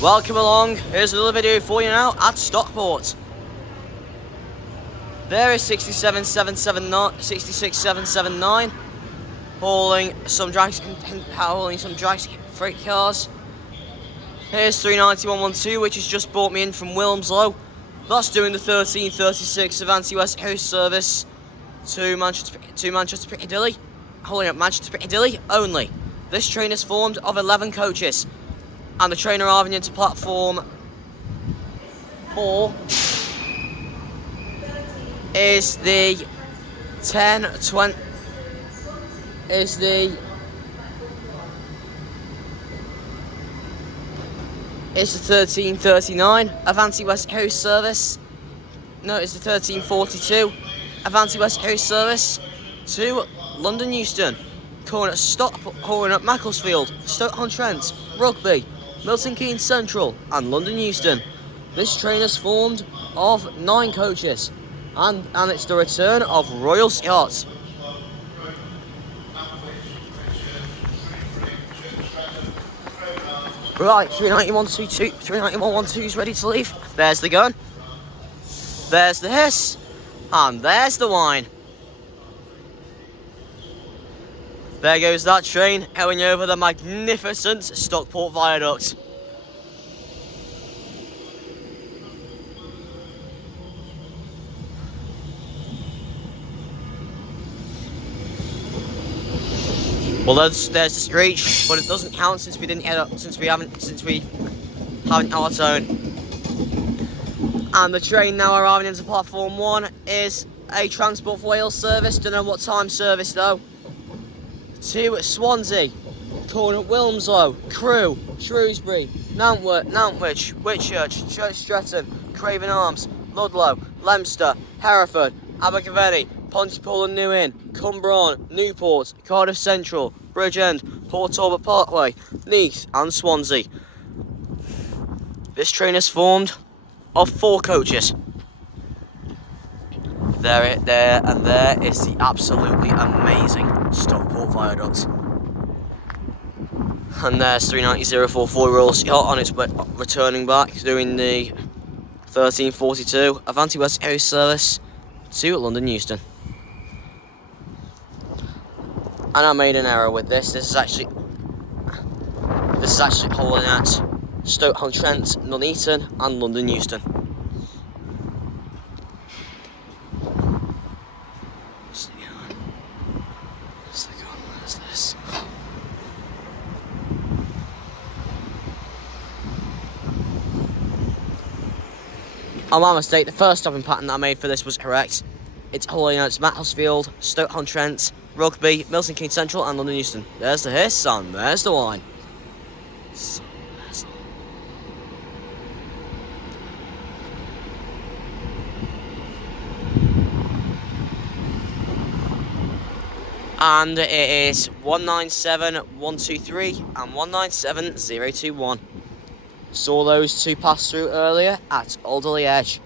Welcome along, here's another video for you now at Stockport. There is 66779 hauling some drag freight cars. Here's 39112, which has just brought me in from Wilmslow. That's doing the 1336 Avanti West Coast service to Manchester Piccadilly, hauling up Manchester Piccadilly only. This train is formed of 11 coaches, and the train arriving into platform 4 is the 1339 Avanti West Coast service. No, it's the 1342 Avanti West Coast service to London Euston, calling at Stockport, calling at Macclesfield, Stoke-on-Trent, Rugby, Milton Keynes Central and London Euston. This train is formed of 9 coaches, and it's the return of Royal Scots. Right, 39112 is ready to leave. There's the gun, there's the hiss, and there's the wine. There goes that train going over the magnificent Stockport Viaduct. Well, there's the screech, but it doesn't count since we haven't our tone. And the train now arriving into platform 1 is a Transport for Wales service. Don't know what time service though. To Swansea, calling at Wilmslow, Crewe, Shrewsbury, Nantwich, Whitchurch, Church Stretton, Craven Arms, Ludlow, Leicester, Hereford, Abergavenny, Pontypool and New Inn, Cumbrawn, Newport, Cardiff Central, Bridgend, Port Talbot Parkway, Neath and Swansea. This train is formed of 4 coaches. There is the absolutely amazing Stockport Viaduct. And there's 39044 Royal Scot on its way, returning back, doing the 1342 Avanti West Coast service to London Euston. And I made an error with this. This is actually hauling at Stoke-on-Trent, Nuneaton and London Euston. Oh, my mistake, the first stopping pattern that I made for this was correct. It's hauling out Macclesfield, Stoke-on-Trent, Rugby, Milton Keynes Central and London Euston. There's the hiss and there's the wine. And it is 197123 and 197021. Saw those 2 pass through earlier at Alderley Edge.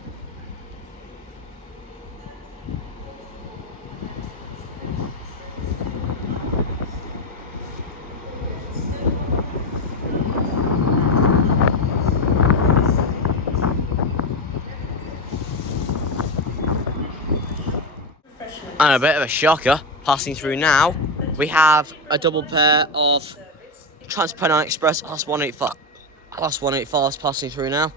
And a bit of a shocker, passing through now, we have a double pair of Transpennine Express Class 185s passing through now.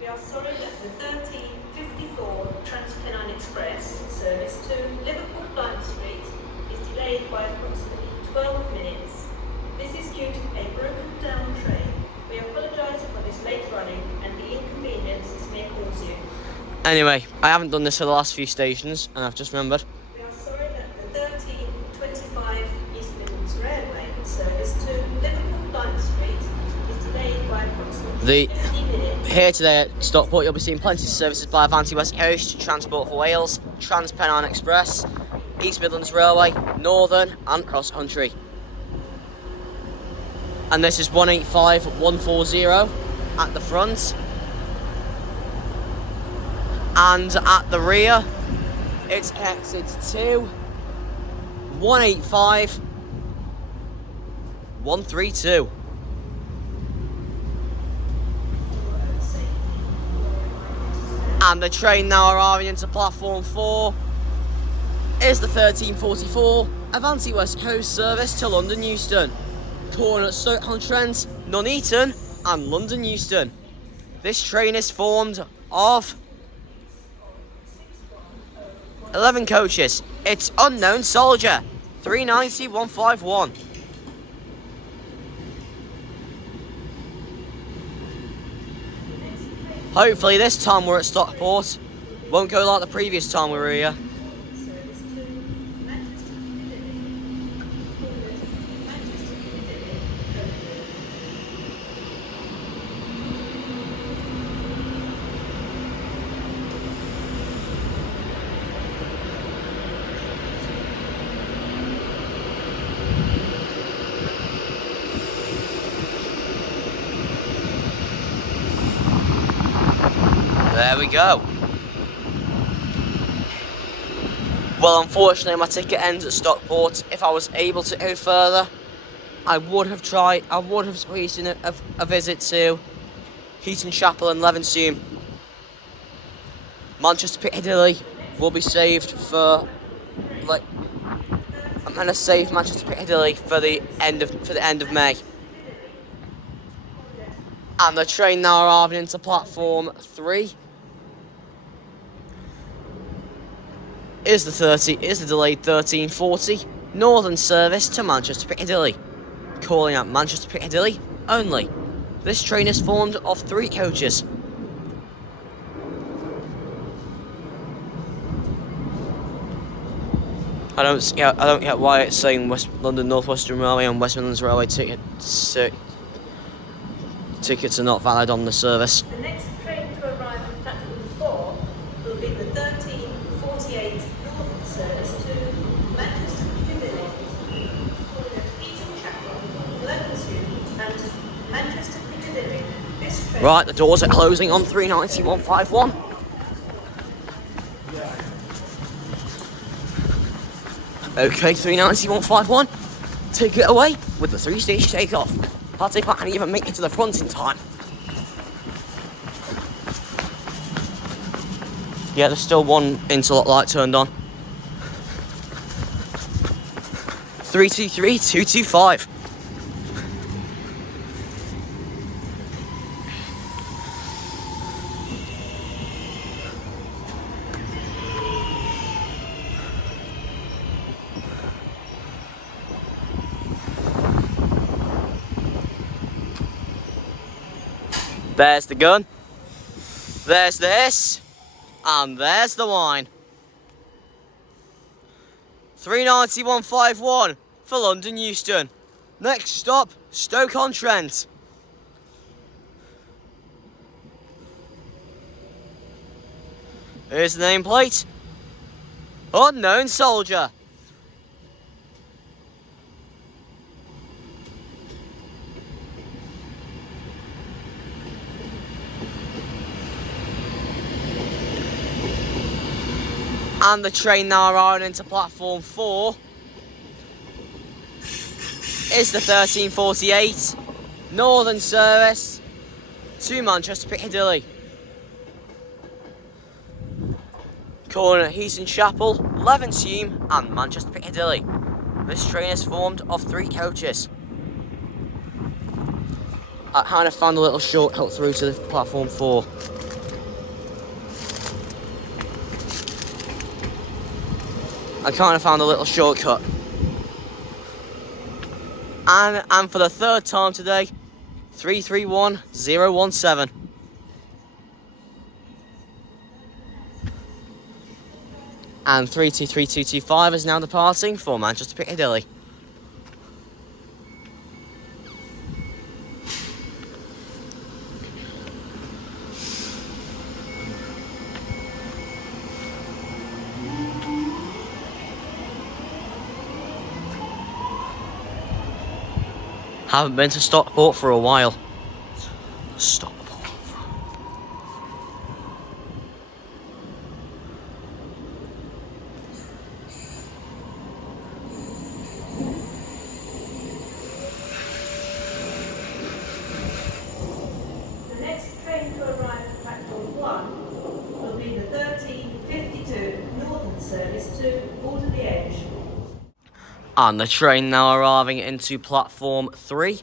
We are sorry that the 1354 Transpennine Express service to Liverpool Lime Street is delayed by approximately 12 minutes. This is due to a broken down train. We apologise for this late running and the inconvenience this may cause you. Anyway, I haven't done this for the last few stations, and I've just remembered. We are sorry that the 1325 East Midlands Railway service to Liverpool Lime Street is delayed by approximately 50 minutes. Here today at Stockport, you'll be seeing plenty of services by Avanti West Coast, Transport for Wales, Transpennine Express, East Midlands Railway, Northern and Cross Country. And this is 185140 at the front. And at the rear, it's exit 2, 185, 132. And the train now arriving into platform 4 is the 1344 Avanti West Coast service to London Euston, calling at Stoke-on-Trent, Nuneaton and London Euston. This train is formed of 11 coaches. It's Unknown Soldier, 390-151. Hopefully this time we're at Stockport. Won't go like the previous time we were here. There we go. Well, unfortunately my ticket ends at Stockport. If I was able to go further, I would have squeezed in a visit to Heaton Chapel and Levenshulme. Manchester Piccadilly will be saved for, I'm gonna save Manchester Piccadilly for the end of May. And the train now arriving into platform 3 is the delayed 1340 Northern service to Manchester Piccadilly, calling at Manchester Piccadilly only. This train is formed of 3 coaches. I don't get why it's saying London North Western Railway and West Midlands Railway tickets are not valid on the service. The next train to arrive at platform 4 will be the 1348 Northern service to Manchester Piccadilly, calling at Heaton Chapel, Levenshulme and Manchester Piccadilly. This train... Right, the doors are closing on 390-151. Okay, 390-151. Take it away with the 3-stage takeoff. I'll see if I can even make it to the front in time. Yeah, there's still one interlock light turned on. 323-225. There's the gun, there's this, and there's the wine. 390-151 for London Euston. Next stop, Stoke-on-Trent. Here's the nameplate. Unknown Soldier. And the train now arriving into platform 4 is the 1348 Northern service to Manchester Piccadilly, calling at Heaton Chapel, Levenshulme and Manchester Piccadilly. This train is formed of 3 coaches. I kind of found a little shortcut through to the platform 4. I kind of found a little shortcut. And for the 3rd time today, 331-017. And 323-225 is now departing for Manchester Piccadilly. Haven't been to Stockport for a while. Stockport. The next train to arrive at platform 1 will be And the train now arriving into platform 3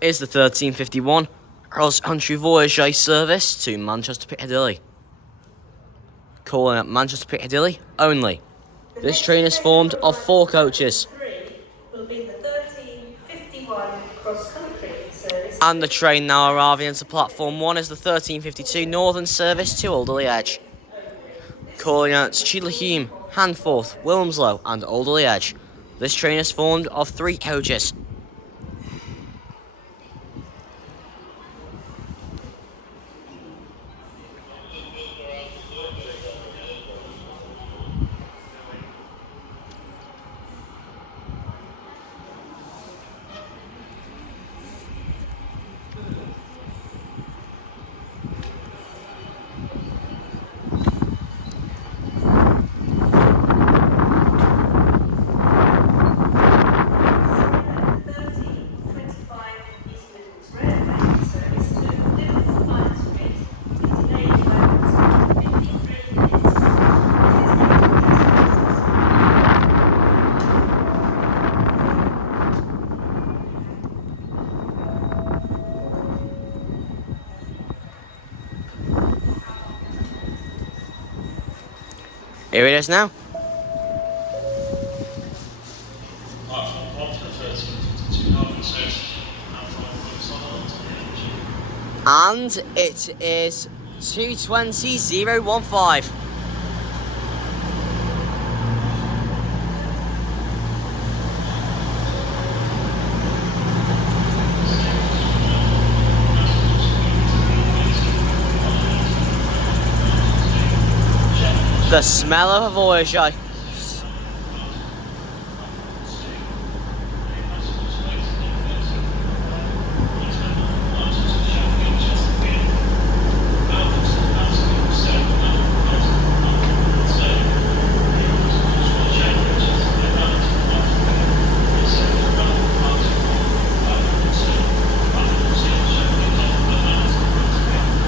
is the 1351 Cross Country Voyage service to Manchester Piccadilly. Calling at Manchester Piccadilly only. This train is formed of 4 coaches. Will be the 1351 Cross Country service. And the train now arriving into platform 1 is the 1352 Northern service to Alderley Edge. Calling at Cheadle-Hulme, Handforth, Wilmslow and Alderley Edge. This train is formed of 3 coaches. Here it is now. And it is 2:20:15. The smell of a voyage.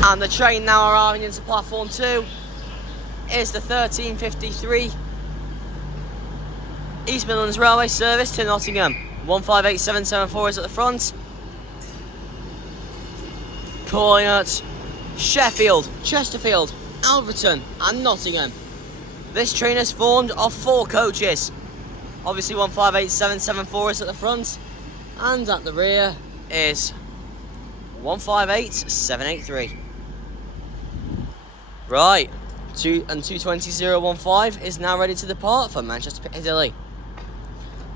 And the train now arriving into platform 2 is the 1353 East Midlands Railway service to Nottingham. 158774 is at the front. Calling at Sheffield, Chesterfield, Alverton and Nottingham. This train is formed of 4 coaches. Obviously 158774 is at the front, and at the rear is 158783. Right. 2:20:15 is now ready to depart for Manchester Piccadilly.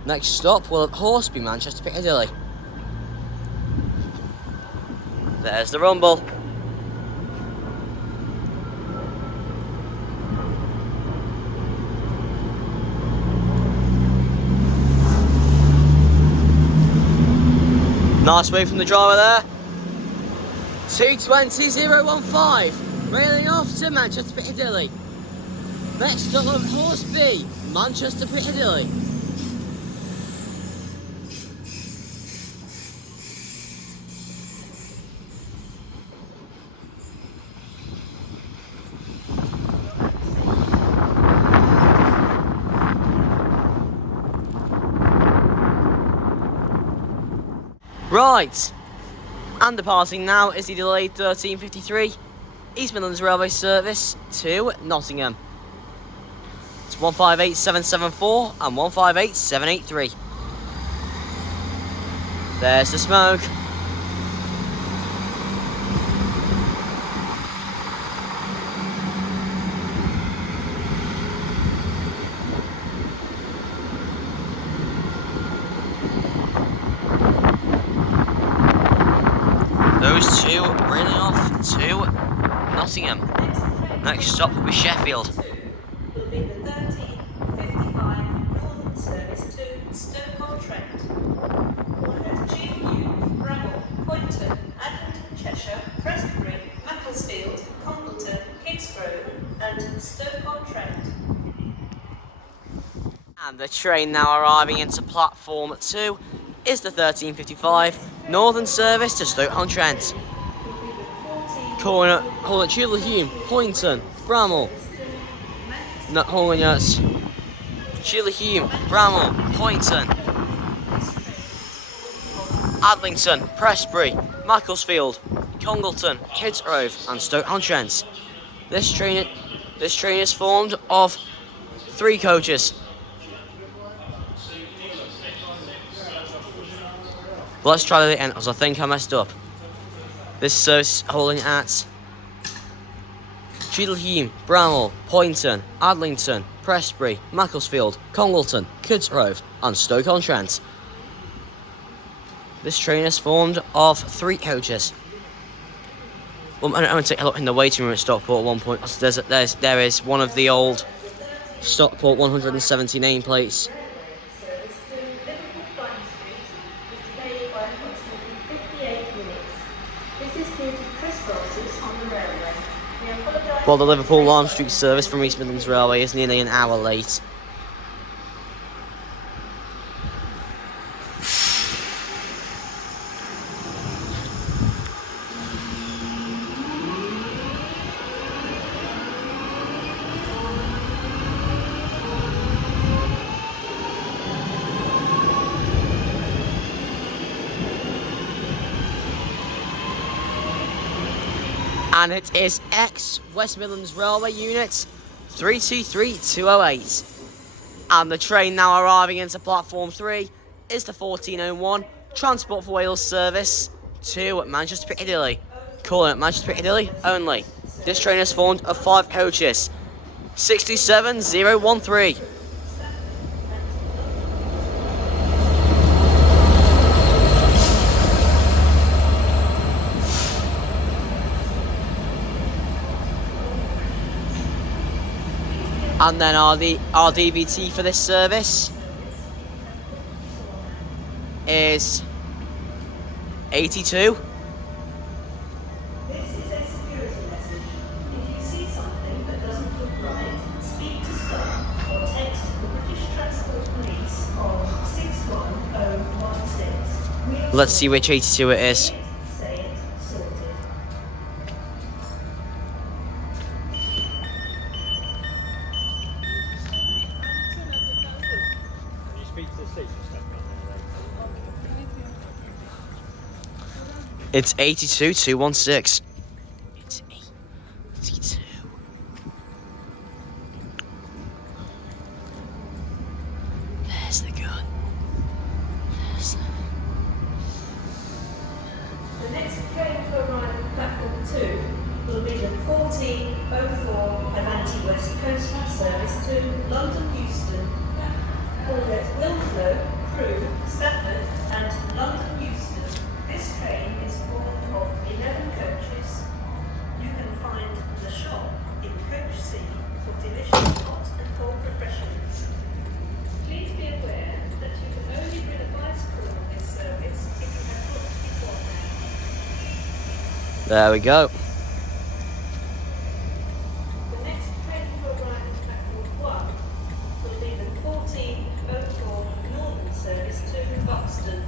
Next stop will of course be Manchester Piccadilly. There's the rumble. Nice move from the driver there. 2:20:15. Railing off to Manchester Piccadilly. Next stop will of course be Manchester Piccadilly. Right, and departing now is the delayed 1353 East Midlands Railway service to Nottingham. It's 158774 and 158783. There's the smoke. Those two railing off to Nottingham. Next stop will be Sheffield. Will be the 1355 Northern service to Stockport. At Cheadle-Hulme, Bramall, Poynton, Adlington, Cheshire, Prestbury, Macclesfield, Congleton, Kingsgrove and Stockport. And the train now arriving into platform 2 is the 1355 Northern service to Stoke-on-Trent. Calling at Cheadle-Hulme, Poynton, Bramall, calling at Chillingham, Bramall, Poynton, Adlington, Prestbury, Macclesfield, Congleton, Kidsgrove and Stoke-on-Trent. This train is formed of 3 coaches. But let's try that again, because I think I messed up. This service holding at Chillingham, Bramall, Poynton, Adlington, Prestbury, Macclesfield, Congleton, Kidsgrove and Stoke-on-Trent. This train is formed of 3 coaches. Well, I'm going to take a look in the waiting room at Stockport at one point. There is one of the old Stockport 170 nameplates. Well, the Liverpool Lime Street service from East Midlands Railway is nearly an hour late. And it is ex-West Midlands Railway Unit 323208. And the train now arriving into platform 3 is the 1401 Transport for Wales service to Manchester Piccadilly. Calling at Manchester Piccadilly only. This train is formed of 5 coaches. 67013. And then our DVT for this service is 82. This is a security message. If you see something that doesn't look right, speak to staff or text the British Transport Police on 61016. Let's see which 82 it is. Say it, sorted. It's 82216. It's 82. There's the gun. The next train to arrive at platform 2 will be the 1404 Avanti West Coast service to London Euston. All at Wilmslow, Crewe, Stafford and London Euston. This train is formed of 11 coaches. You can find the shop in Coach C for delicious hot and cold refreshments. Please be aware that you can only bring a bicycle on this service if you have booked beforehand. There we go. The next train to arrive at platform 1 will be the 1404 Northern service to Buxton.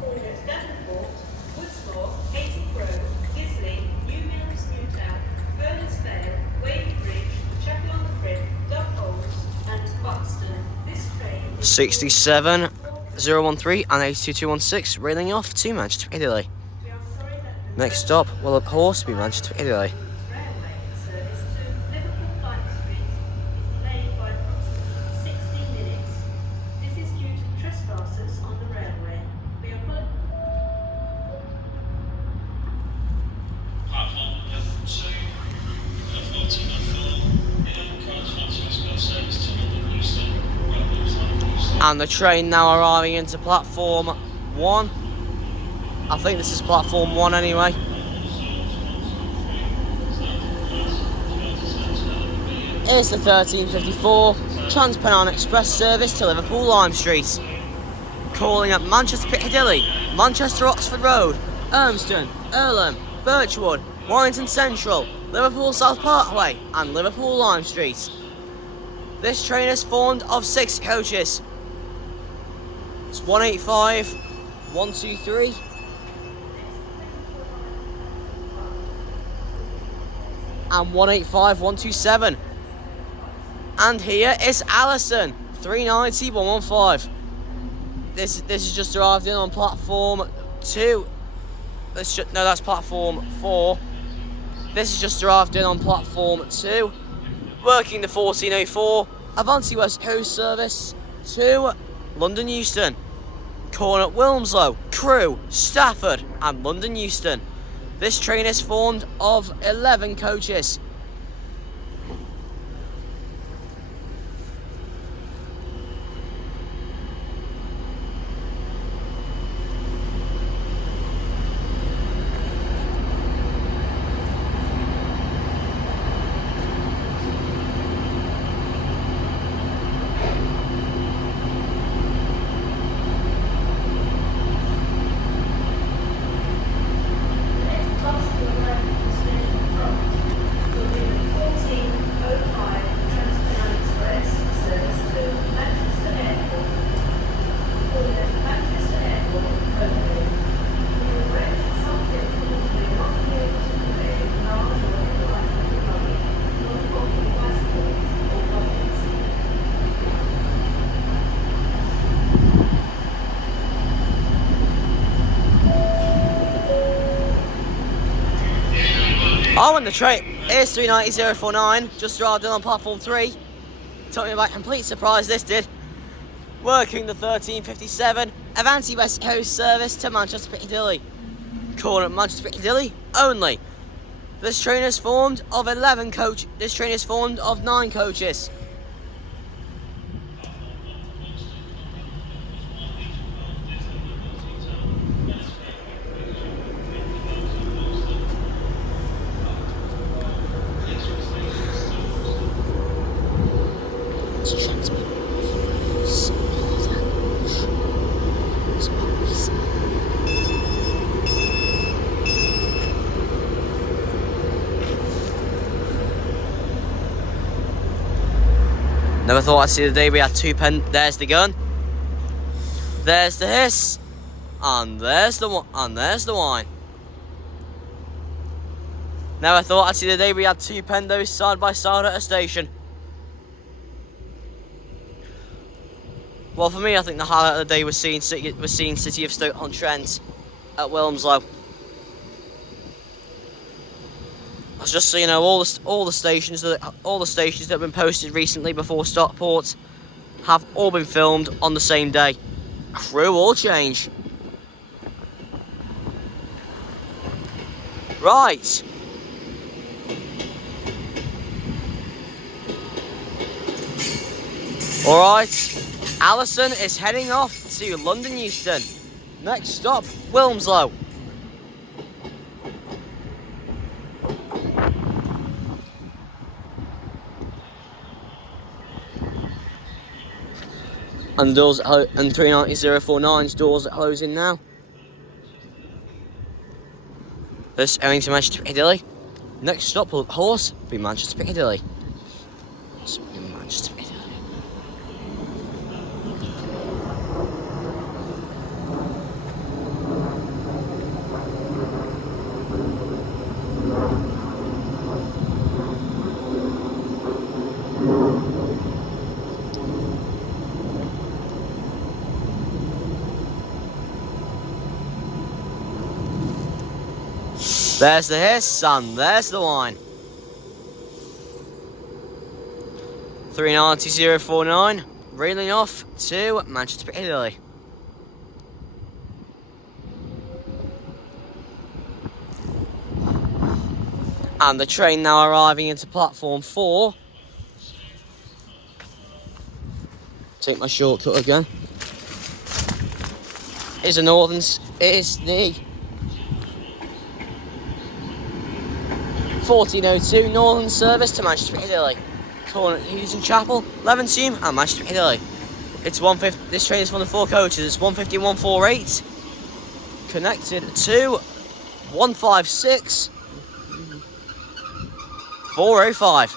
Calling at Davenport, Woodsmore, Hating Grove, Gisley, New Mills, Newtown, Furness Vale, Wadey Bridge, Chapel on the Frith, Dove Holes and Buxton. This train is 67013 and 82216 railing off to Manchester Piccadilly. We are sorry that the Next stop will of course be Manchester Piccadilly. railway service to Liverpool Lime Street is delayed by approximately 60 minutes. This is due to trespassers on the railway. We apologize. Platform 2, 1404, service to London Euston, And the train now arriving into platform 1. I think this is platform 1 anyway. It's the 1354 Transpennine Express service to Liverpool Lime Street. Calling at Manchester Piccadilly, Manchester Oxford Road, Urmston, Earlham, Birchwood, Warrington Central, Liverpool South Parkway and Liverpool Lime Street. This train is formed of 6 coaches. It's 185, 123. And 185, 127. And here is Allison, 390 115. This is just arrived in on platform 2. No, that's platform 4. This has just arrived in on platform 2. Working the 1404 Avanti West Coast service to London Euston. Calling at Wilmslow, Crewe, Stafford and London Euston. This train is formed of 11 coaches. Oh, and the train is 390049, just arrived in on platform 3. Took me about complete surprise, this did. Working the 1357 Avanti West Coast service to Manchester Piccadilly. Calling at Manchester Piccadilly only. This train is formed of 9 coaches. Never thought I'd see the day we had 2 pen. There's the gun. There's the hiss. And there's the wine. Never thought I'd see the day we had 2 pendos side by side at a station. Well, for me, I think the highlight of the day was seeing City of Stoke-on-Trent at Wilmslow. Just so you know, all the stations that have been posted recently before Stockport have all been filmed on the same day. Crew all change. Right. Alright. Alison is heading off to London Euston. Next stop, Wilmslow. And 390049's doors are closing now. This owing to Manchester Piccadilly. Next stop will of course be Manchester Piccadilly. There's the hiss and there's the wine. 390049 reeling off to Manchester Piccadilly. And the train now arriving into platform 4. Take my shortcut again. Is the 1402 Northern service to Manchester Piccadilly. Calling at Hughes and Chapel, Levenshulme and Manchester Piccadilly. It's 150. This train is one of 4 coaches. It's 150 148. Connected to 156 405.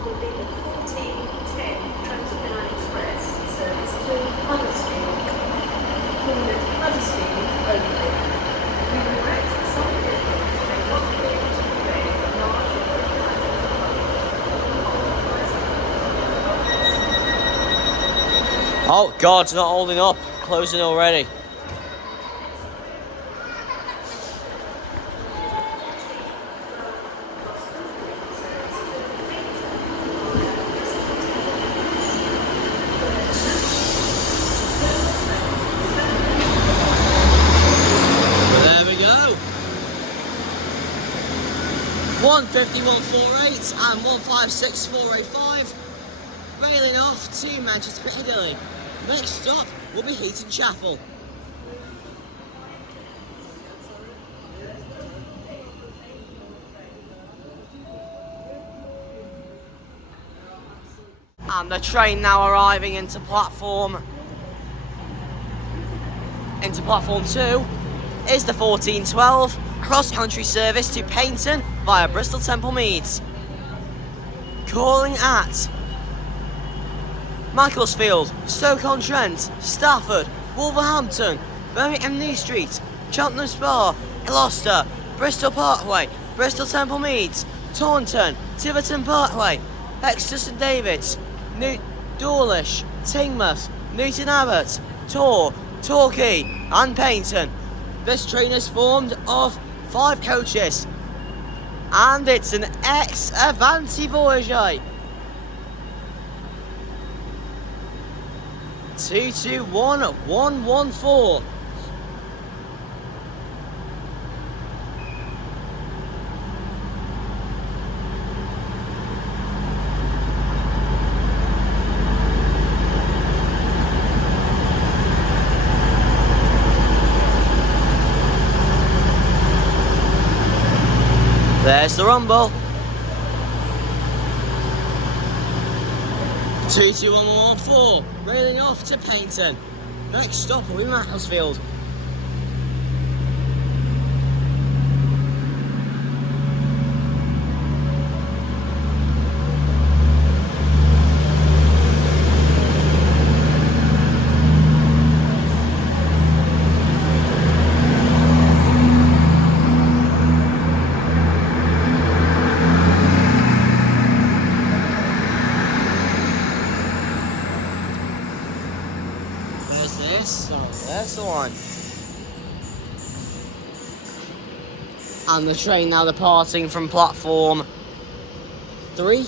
Will be the 1410 Trans-Pennine Express service Oh God, it's not holding up. Closing already. There we go. 151.48 and 156.485. Railing off to Manchester Piccadilly. Next stop will be Heaton Chapel. And the train now arriving into platform 2 is the 1412 cross-country service to Paignton via Bristol Temple Meads. Calling at Macclesfield, Stoke-on-Trent, Stafford, Wolverhampton, Birmingham New Street, Cheltenham Spa, Gloucester, Bristol Parkway, Bristol Temple Meads, Taunton, Tiverton Parkway, Exeter St David's, Dawlish, Tingmouth, Newton Abbot, Tor, Torquay and Paignton. This train is formed of 5 coaches and it's an ex-Avanti Voyager. 221114. There's the rumble. 22114, railing off to Paignton. Next stop will be Macclesfield. There's the one. And the train now departing from platform 3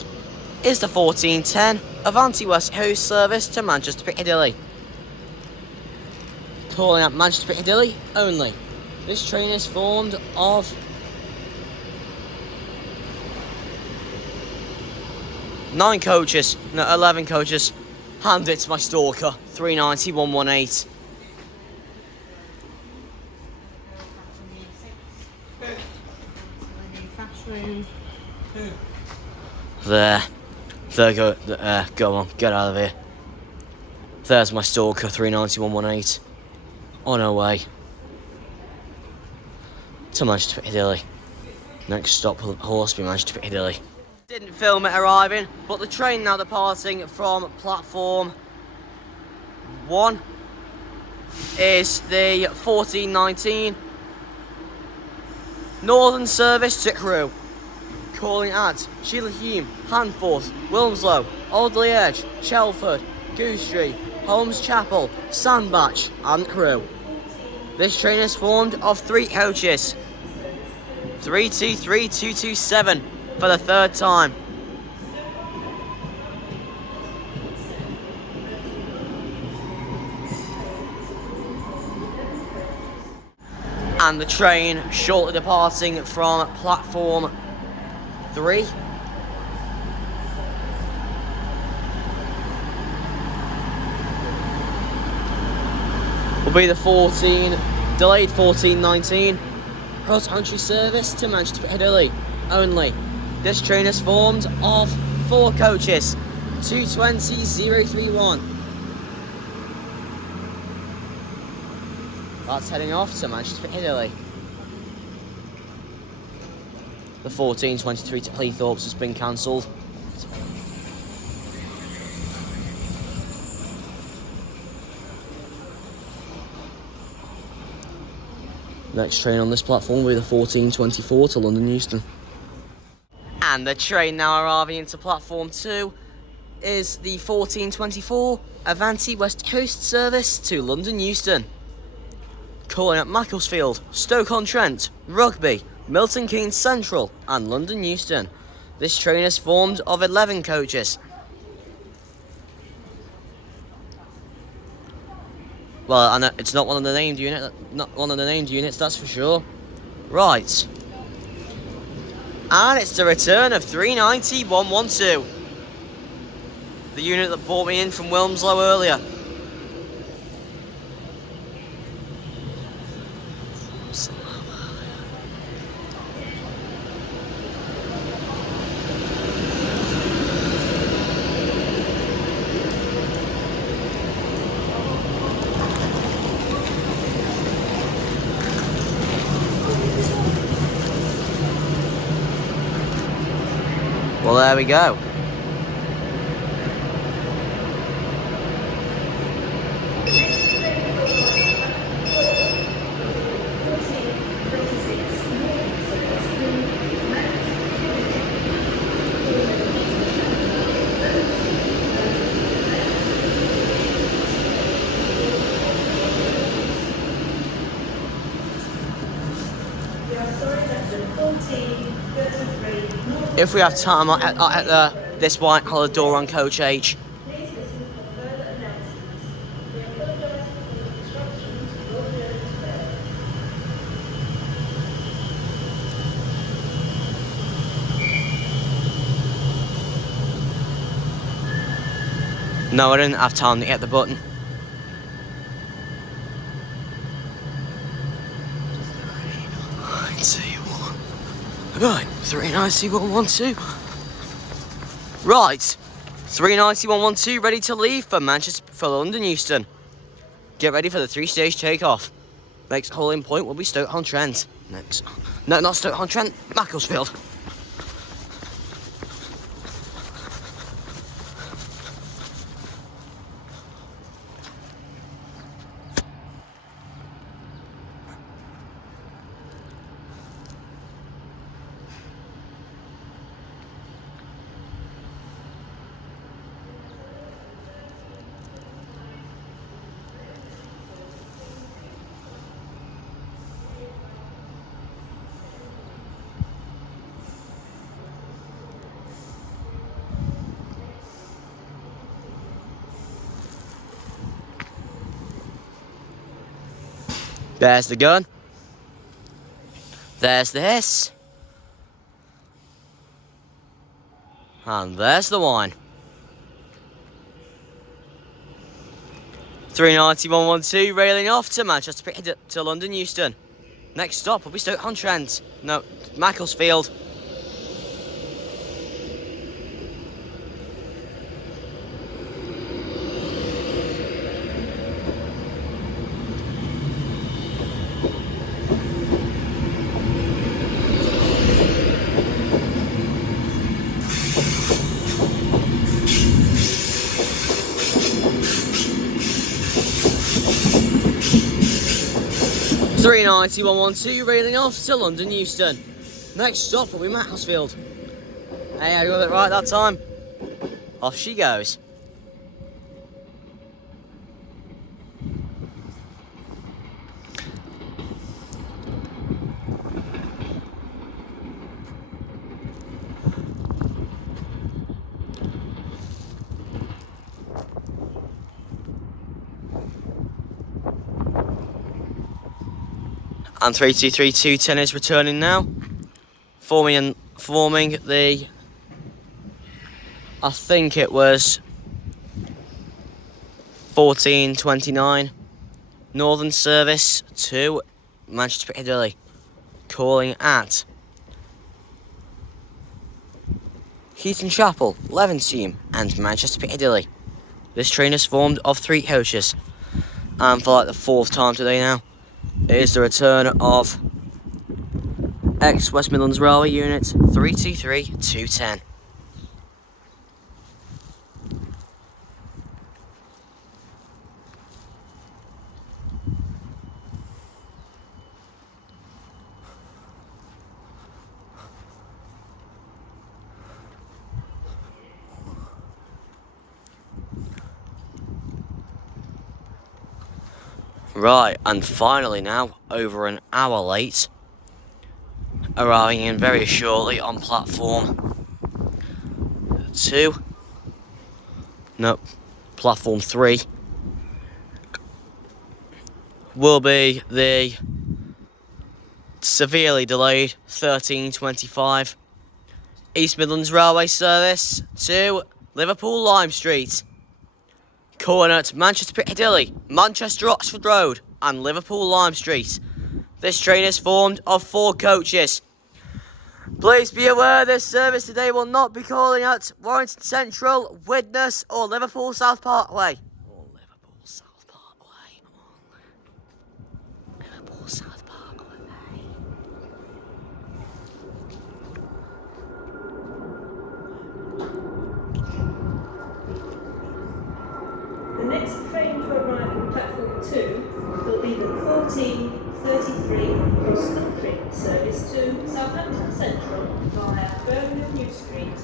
is the 1410 Avanti West Coast service to Manchester Piccadilly. Calling at Manchester Piccadilly only. This train is formed of 11 coaches. Hand it to my stalker, 390-118. Go on, get out of here. There's my stalker, 390-118. On her way to Manchester Piccadilly. Next stop will of course be Manchester Piccadilly. Didn't film it arriving, but the train now departing from platform 1 is the 1419 Northern service to Crewe. Calling at Sheilagh, Handforth, Wilmslow, Alderley Edge, Chelford, Goostrey, Holmes Chapel, Sandbach and Crewe. This train is formed of 3 coaches. 323227 for the 3rd time. And the train shortly departing from platform 3 will be the delayed 1419 cross-country service to Manchester Piccadilly only. This train is formed of 4 coaches, 220-031. That's heading off to Manchester Piccadilly. The 1423 to Cleethorpes has been cancelled. Next train on this platform will be the 1424 to London Euston. And the train now arriving into platform 2 is the 1424 Avanti West Coast service to London Euston. Calling at Macclesfield, Stoke-on-Trent, Rugby, Milton Keynes Central and London Euston. This train is formed of 11 coaches. Well, I know it's not one of the named units, that's for sure. Right. And it's the return of 390-112. The unit that brought me in from Wilmslow earlier. Well, there we go. If we have time at this white collar door on coach H. Please listen for further announcements. We apologise for the disruption to your journey today. No, I didn't have time to get the button. Right, 390-112. Right, 390-112 ready to leave for London Euston. Get ready for the 3-stage takeoff. Next holding point will be Stoke-on-Trent. No, not Stoke-on-Trent, Macclesfield. There's the gun. There's the hiss. And there's the wine. 390-112 railing off to Manchester to London Euston. Next stop will be Stoke-on-Trent. No, Macclesfield. Three 112 railing off to London Euston. Next stop will be Macclesfield. Hey, I got it right that time. Off she goes. And 323210 is returning now, forming the, I think it was 1429 Northern service to Manchester Piccadilly, calling at Heaton Chapel, Levenshulme and Manchester Piccadilly. This train is formed of 3 coaches, and for like the 4th time today now, it is the return of ex-West Midlands Railway Unit 323-210. Right, and finally now, over an hour late, arriving in very shortly on platform 2. No, platform 3 will be the severely delayed 1325 East Midlands Railway service to Liverpool Lime Street, corner at Manchester Piccadilly, Manchester Oxford Road and Liverpool Lime Street. This train is formed of 4 coaches. Please be aware this service today will not be calling at Warrington Central, Widnes or Liverpool South Parkway. Or Liverpool South Parkway. Liverpool South Parkway. The next train to arrive at platform 2 will be the 1433 cross-country service to Southampton Central via Birmingham New Street,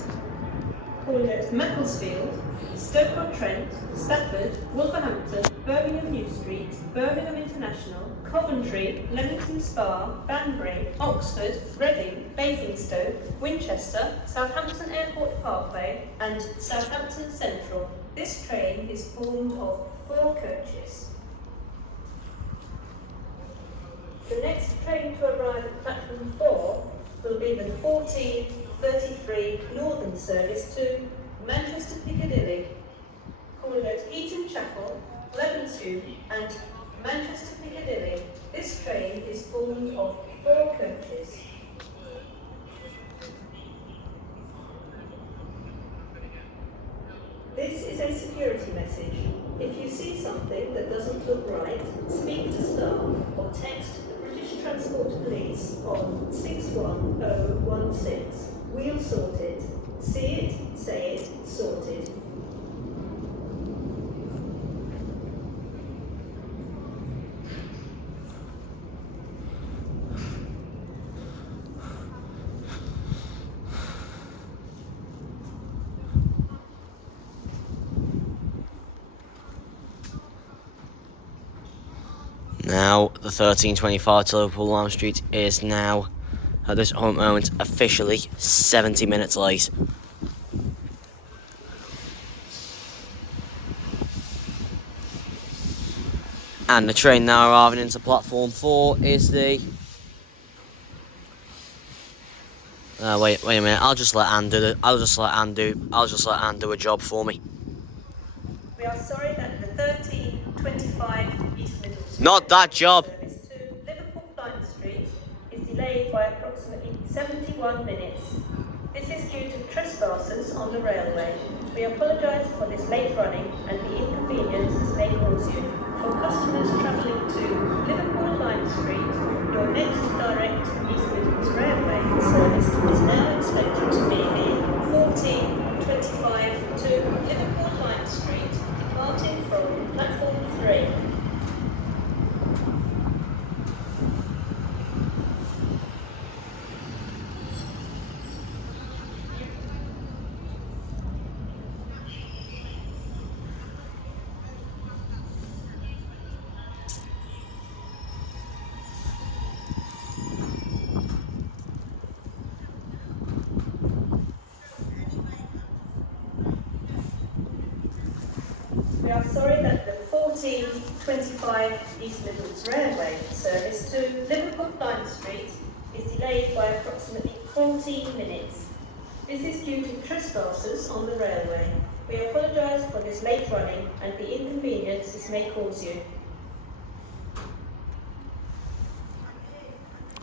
calling at Macclesfield, Stockport-Trent, Stafford, Wolverhampton, Birmingham New Street, Birmingham International, Coventry, Leamington Spa, Banbury, Oxford, Reading, Basingstoke, Winchester, Southampton Airport Parkway and Southampton Central. This train is formed of 4 coaches. The next train to arrive at platform 4 will be the 1433 Northern service to Manchester Piccadilly, calling at Eton Chapel, Levenshulme and Manchester Piccadilly. This train is formed of 4 coaches. This is a security message. If you see something that doesn't look right, speak to staff or text the British Transport Police on 61016. We'll sort it. See it, say it, sorted. Now, the 1325 to Liverpool Lime Street is now, at this moment, officially 70 minutes late. And the train now arriving into platform 4 is the... wait a minute, I'll just let Anne do a job for me. We are sorry that the 1325 East Midlands Not that job. service to Liverpool Lime Street is delayed by approximately 71 minutes. This is due to trespassers on the railway. We apologise for this late running and the inconvenience this may cause you. For customers travelling to Liverpool Lime Street, your next direct East Midlands Railway service is now expected to be the 1425 to Liverpool Lime Street, departing from platform 3. We are sorry that the 1425 East Midlands Railway service to Liverpool Lime Street is delayed by approximately 14 minutes. This is due to trespassers on the railway. We apologise for this late running and the inconvenience this may cause you.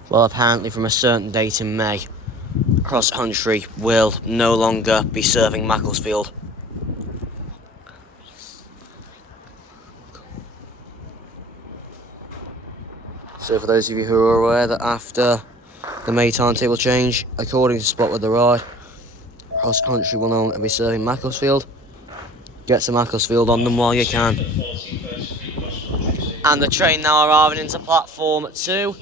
Well, apparently from a certain date in May, Cross Country will no longer be serving Macclesfield. So for those of you who are aware that after the May timetable change, according to Spot with the Ride, Cross Country will no longer be serving Macclesfield. Get to Macclesfield on them while you can. And the train now arriving into platform 2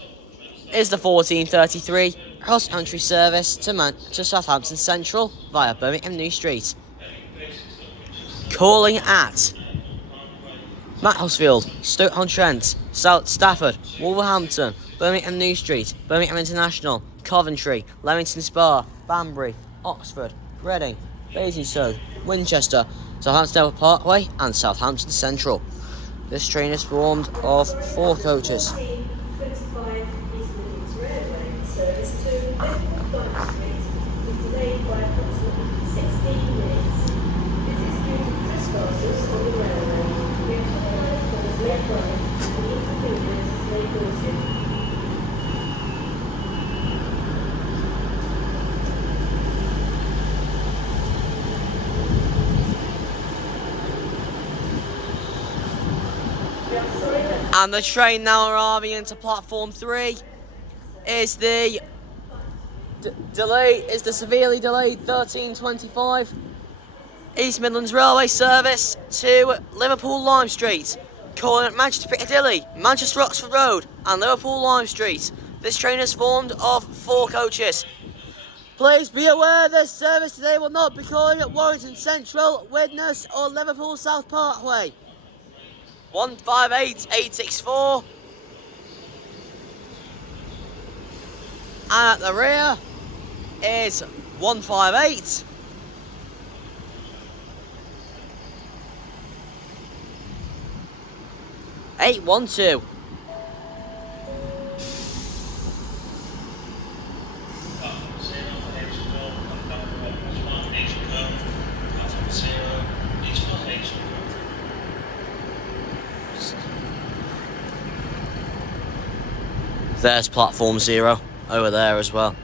is the 1433 Cross Country service to Southampton Central via Birmingham New Street. Calling at Macclesfield, Stoke-on-Trent, South Stafford, Wolverhampton, Birmingham New Street, Birmingham International, Coventry, Leamington Spa, Banbury, Oxford, Reading, Basingstoke, Winchester, Southampton Parkway and Southampton Central. This train is formed of 4 coaches. 1425 East Midlands Railway service to Liverpool Lime Street is delayed by approximately 16 minutes. This is due to trespassers on the railway. The accommodation was left right and the inconvenience may cause it. And the train now arriving into platform 3 is the severely delayed 1325 East Midlands Railway service to Liverpool Lime Street, calling at Manchester Piccadilly, Manchester Oxford Road and Liverpool Lime Street. This train is formed of 4 coaches. Please be aware this service today will not be calling at Warrington Central, Widnes or Liverpool South Parkway. 158864. And at the rear is 158. Eight 1 2. There's platform 0 over there as well.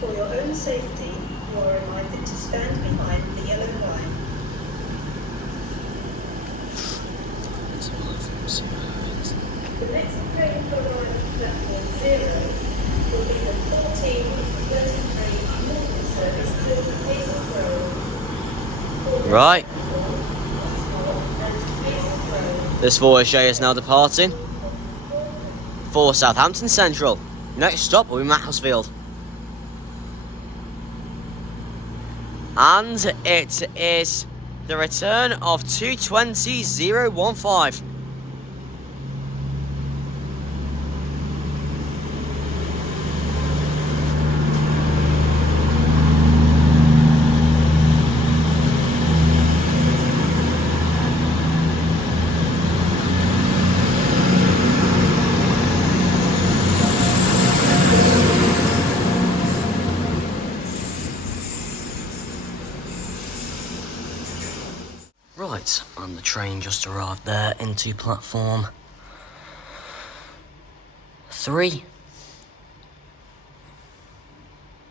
For your own safety, you are reminded to stand behind the yellow line. The next train to arrive at platform 0 will be the 14:30 train morning service to Hazel Grove. Right. This voyager is now departing for Southampton Central. Next stop will be Macclesfield. And it is the return of 220.015. Right, and the train just arrived there into platform 3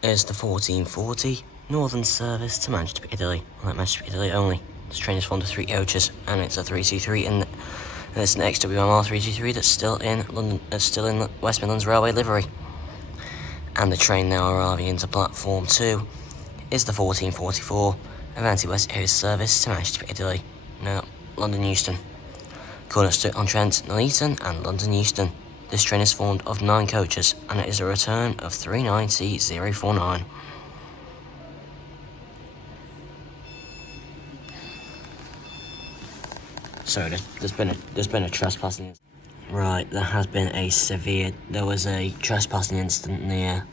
is the 1440 Northern service to Manchester Piccadilly. Well, Manchester Piccadilly only. This train is formed of 3 coaches, and it's a 323 and it's an XWMR 323 that's still in London, still in West Midlands Railway livery. And the train now arriving into platform 2 is the 1444 Avanti West Area service to Manchester Piccadilly, no, London Euston, calling at Stoke-on-Trent, Nuneaton and London Euston. This train is formed of 9 coaches, and it is a return of 390.049. So there's been a trespassing. Right, there was a trespassing incident near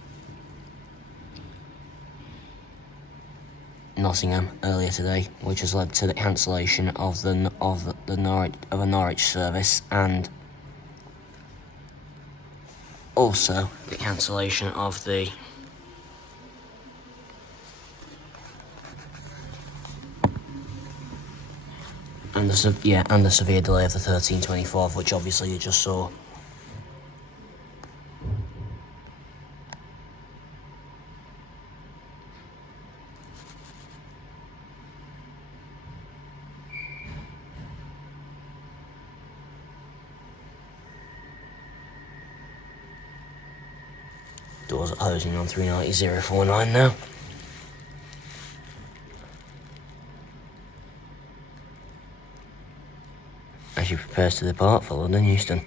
Nottingham earlier today, which has led to the cancellation of a Norwich service, and also the cancellation of the severe delay of the 1324, which obviously you just saw. Doors are closing on 390.049 now. As she prepares to depart for London Euston.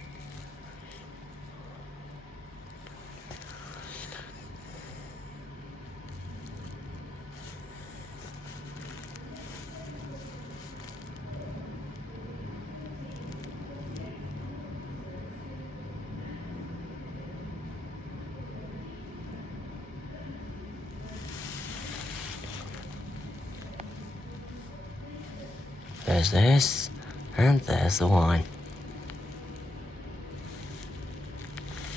there's this, and there's the wine.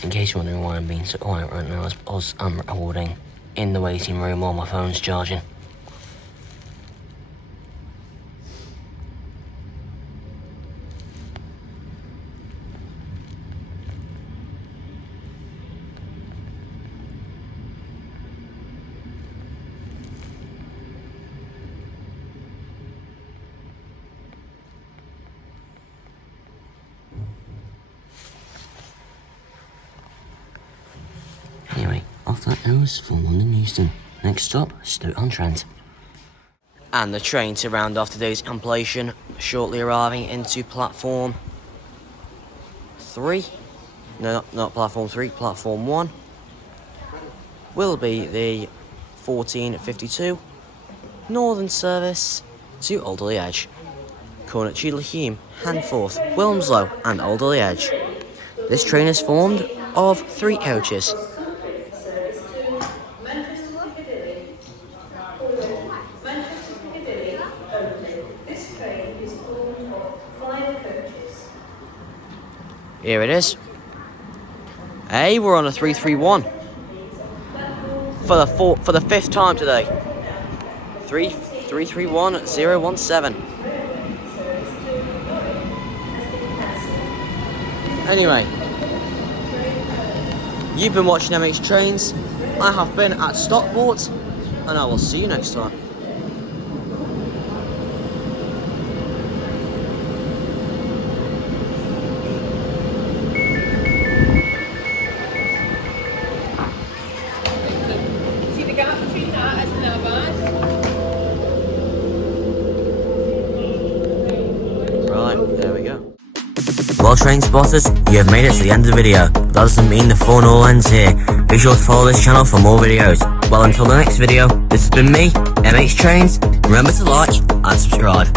In case you're wondering why I'm being so quiet right now, it's because I'm recording in the waiting room while my phone's charging. Anyway, off that goes for London Euston. Next stop, Stoke-on-Trent. And the train to round off today's compilation, shortly arriving into platform 3. No, not platform 3, platform 1. Will be the 1452 Northern service to Alderley Edge. Calling at Cheadle Hulme, Handforth, Wilmslow and Alderley Edge. This train is formed of 3 coaches. Here it is. Hey, we're on a 331 for the 5th time today. 331017. Anyway, you've been watching MH Trains. I have been at Stockport, and I will see you next time. See the gap between that and that bad? Right, there we go. Well, train spotters, you have made it to the end of the video. But that doesn't mean the fun all ends here. Be sure to follow this channel for more videos. Well, until the next video, this has been me, MH Trains. Remember to like and subscribe.